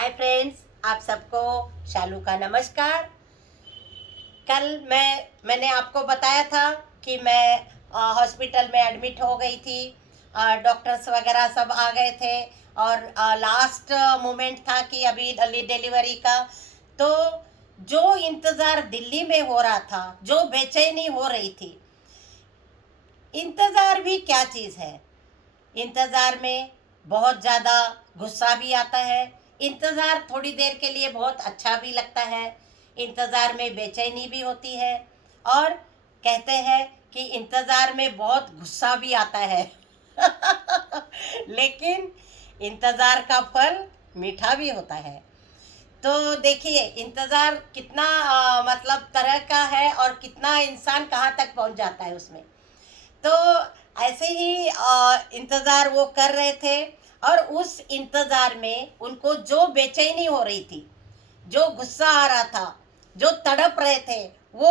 Hi friends, आप सबको शालू का नमस्कार। कल मैंने आपको बताया था कि मैं हॉस्पिटल में एडमिट हो गई थी। डॉक्टर्स वगैरह सब आ गए थे और लास्ट मोमेंट था कि अभी डिलीवरी का। तो जो इंतज़ार दिल्ली में हो रहा था, जो बेचैनी हो रही थी, इंतज़ार भी क्या चीज़ है। इंतज़ार में बहुत ज़्यादा गुस्सा भी आता है। इंतज़ार थोड़ी देर के लिए बहुत अच्छा भी लगता है। इंतज़ार में बेचैनी भी होती है और कहते हैं कि इंतज़ार में बहुत गुस्सा भी आता है। लेकिन इंतज़ार का फल मीठा भी होता है। तो देखिए इंतज़ार कितना मतलब तरह का है और कितना इंसान कहाँ तक पहुँच जाता है उसमें। तो ऐसे ही इंतज़ार वो कर रहे थे और उस इंतज़ार में उनको जो बेचैनी हो रही थी, जो गुस्सा आ रहा था, जो तड़प रहे थे, वो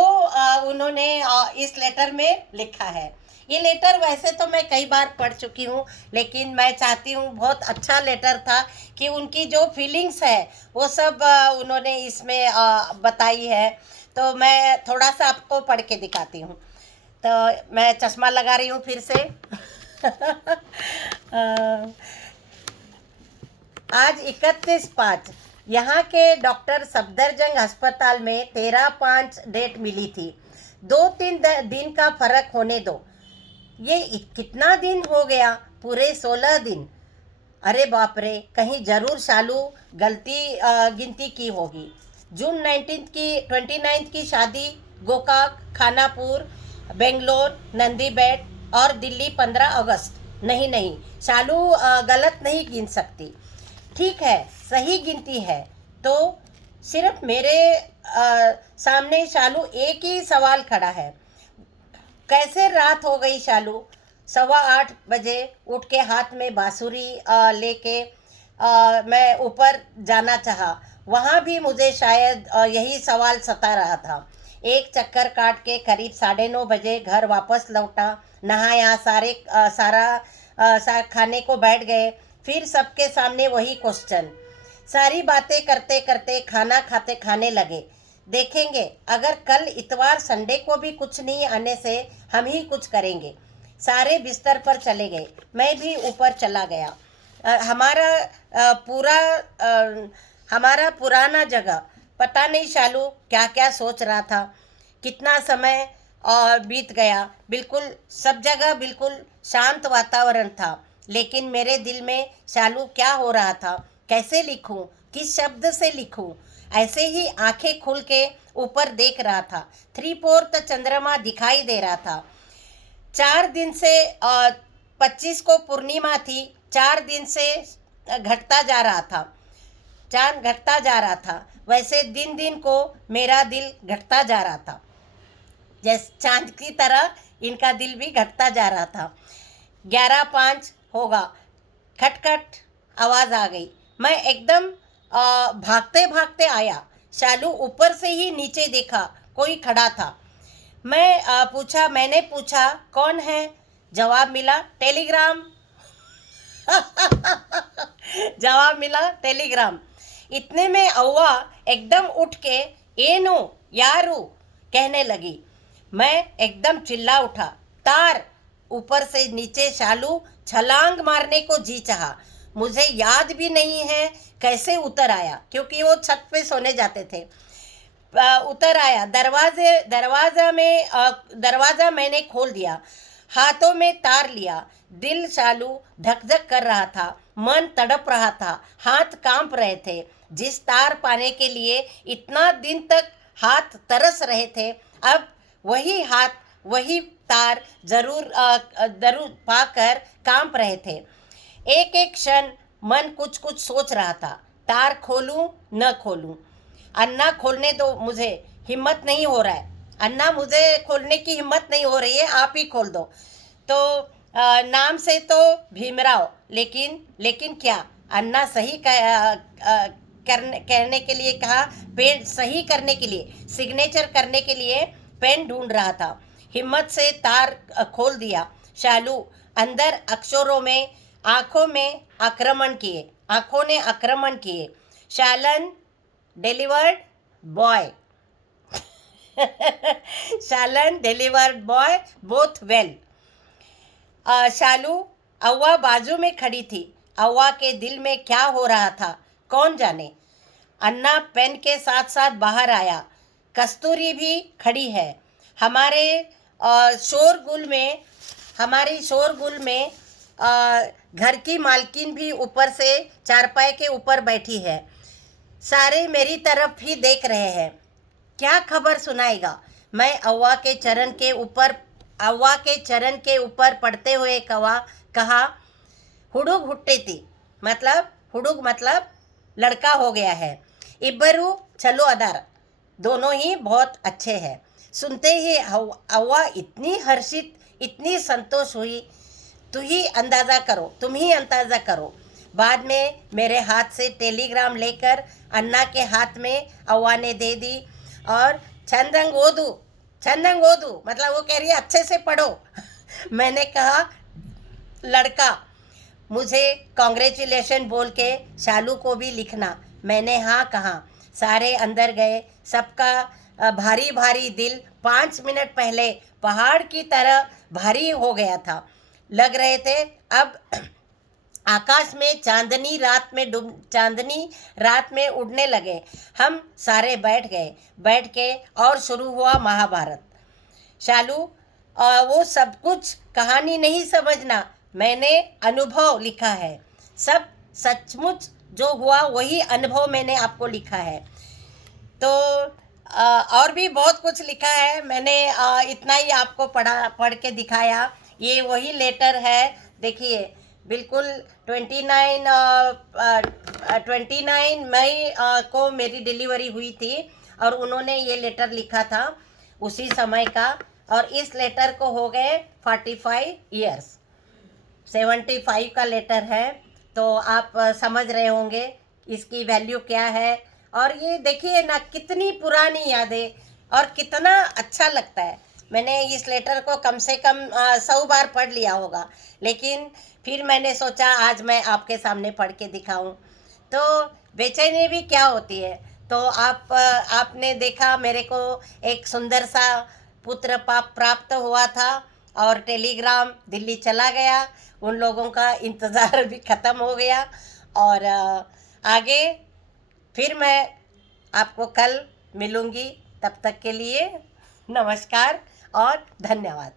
उन्होंने इस लेटर में लिखा है। ये लेटर वैसे तो मैं कई बार पढ़ चुकी हूँ, लेकिन मैं चाहती हूँ, बहुत अच्छा लेटर था कि उनकी जो फीलिंग्स है वो सब उन्होंने इसमें बताई है। तो मैं थोड़ा सा आपको पढ़ के दिखाती हूँ। तो मैं चश्मा लगा रही हूँ फिर से। अ, आज 31/5 यहाँ के डॉक्टर सफदरजंग अस्पताल में 13/5 डेट मिली थी। 2-3 दिन का फर्क होने दो। ये कितना दिन हो गया? पूरे 16 दिन। अरे बाप रे, कहीं जरूर शालू गलती गिनती की होगी। जून 29 की शादी, गोकाक, खानापुर, बेंगलोर, नंदी बैट और दिल्ली 15 अगस्त। नहीं नहीं, शालू गलत नहीं गिन सकती। ठीक है, सही गिनती है। तो सिर्फ मेरे सामने शालू एक ही सवाल खड़ा है। कैसे रात हो गई शालू? 7:15 बजे उठ के हाथ में बांसुरी लेके मैं ऊपर जाना चाहा। वहाँ भी मुझे शायद यही सवाल सता रहा था। एक चक्कर काट के करीब 9:30 बजे घर वापस लौटा, नहाया, सारा खाने को बैठ गए। फिर सबके सामने वही क्वेश्चन। सारी बातें करते करते खाना खाने लगे। देखेंगे, अगर कल इतवार संडे को भी कुछ नहीं आने से हम ही कुछ करेंगे। सारे बिस्तर पर चले गए। मैं भी ऊपर चला गया। हमारा पुराना जगह। पता नहीं शालू क्या क्या सोच रहा था। कितना समय बीत गया। बिल्कुल सब जगह बिल्कुल शांत वातावरण था, लेकिन मेरे दिल में शालू क्या हो रहा था? कैसे लिखूं? किस शब्द से लिखूं? ऐसे ही आंखें खुल के ऊपर देख रहा था। 3/4 चंद्रमा दिखाई दे रहा था। 4 दिन से 25 को पूर्णिमा थी। 4 दिन से घटता जा रहा था, चांद घटता जा रहा था। वैसे दिन दिन को मेरा दिल घटता जा रहा था। जैसे चांद की तरह इनका दिल भी घटता जा रहा था। 11/5 होगा। खटखट आवाज़ आ गई। मैं एकदम भागते भागते आया। शालू ऊपर से ही नीचे देखा, कोई खड़ा था। मैंने पूछा कौन है? जवाब मिला टेलीग्राम। जवाब मिला टेलीग्राम। इतने में अव्वा एकदम उठ के एनो यारू कहने लगी। मैं एकदम चिल्ला उठा। तार! ऊपर से नीचे शालू छलांग मारने को जी चाहा। मुझे याद भी नहीं है कैसे उतर आया, क्योंकि वो छत पे सोने जाते थे। उतर आया। दरवाज़ा मैंने खोल दिया। हाथों में तार लिया। दिल शालू धक धक कर रहा था, मन तड़प रहा था, हाथ कांप रहे थे। जिस तार पाने के लिए इतना दिन तक हाथ तरस रहे थे, अब वही हाथ, वही तार जरूर पाकर कांप रहे थे। एक एक क्षण मन कुछ कुछ सोच रहा था। तार खोलूं न खोलूं? अन्ना खोलने दो, मुझे हिम्मत नहीं हो रहा है। अन्ना, मुझे खोलने की हिम्मत नहीं हो रही है, आप ही खोल दो। तो नाम से तो भीमराव, लेकिन क्या? अन्ना सही कहने के लिए कहा। पेन सही करने के लिए, सिग्नेचर करने के लिए पेन ढूंढ रहा था। हिम्मत से तार खोल दिया। शालू अंदर अक्षरों में, आंखों ने आक्रमण किए। शालन डिलीवर्ड बॉय शालन डिलीवर्ड बॉय बोथ वेल। शालू, अव्वा बाजू में खड़ी थी। अव्वा के दिल में क्या हो रहा था कौन जाने। अन्ना पेन के साथ साथ बाहर आया। कस्तूरी भी खड़ी है। हमारे शोरगुल में घर की मालकिन भी ऊपर से चारपाई के ऊपर बैठी है। सारे मेरी तरफ ही देख रहे हैं। क्या खबर सुनाएगा। मैं अव्वा के चरण के ऊपर पड़ते हुए कहा, हुडुग हुट्टेती, हुडुग मतलब लड़का हो गया है। इब्बरू चलो अदार, दोनों ही बहुत अच्छे हैं। सुनते ही अव्वा इतनी हर्षित, इतनी संतोष हुई। तुम ही अंदाज़ा करो। बाद में मेरे हाथ से टेलीग्राम लेकर अन्ना के हाथ में अव्वा ने दे दी और चंदंग ओदू मतलब वो कह रही है अच्छे से पढ़ो। मैंने कहा लड़का, मुझे कॉन्ग्रेचुलेशन बोल के शालू को भी लिखना। मैंने हाँ कहा। सारे अंदर गए। सबका भारी भारी दिल 5 मिनट पहले पहाड़ की तरह भारी हो गया था। लग रहे थे अब आकाश में चांदनी रात में उड़ने लगे। हम सारे बैठ के और शुरू हुआ महाभारत। शालू, वो सब कुछ कहानी नहीं समझना, मैंने अनुभव लिखा है। सब सचमुच जो हुआ वही अनुभव मैंने आपको लिखा है। तो और भी बहुत कुछ लिखा है मैंने, इतना ही आपको पढ़ के दिखाया। ये वही लेटर है, देखिए बिल्कुल 29 मई को मेरी डिलीवरी हुई थी और उन्होंने ये लेटर लिखा था उसी समय का। और इस लेटर को हो गए 45 ईयर्स, 75 का लेटर है। तो आप समझ रहे होंगे इसकी वैल्यू क्या है। और ये देखिए ना कितनी पुरानी यादें और कितना अच्छा लगता है। मैंने इस लेटर को कम से कम 100 बार पढ़ लिया होगा, लेकिन फिर मैंने सोचा आज मैं आपके सामने पढ़ के दिखाऊं। तो बेचैनी भी क्या होती है। तो आपने देखा मेरे को एक सुंदर सा पुत्र प्राप्त हुआ था और टेलीग्राम दिल्ली चला गया। उन लोगों का इंतज़ार भी ख़त्म हो गया। और आगे फिर मैं आपको कल मिलूँगी। तब तक के लिए नमस्कार और धन्यवाद।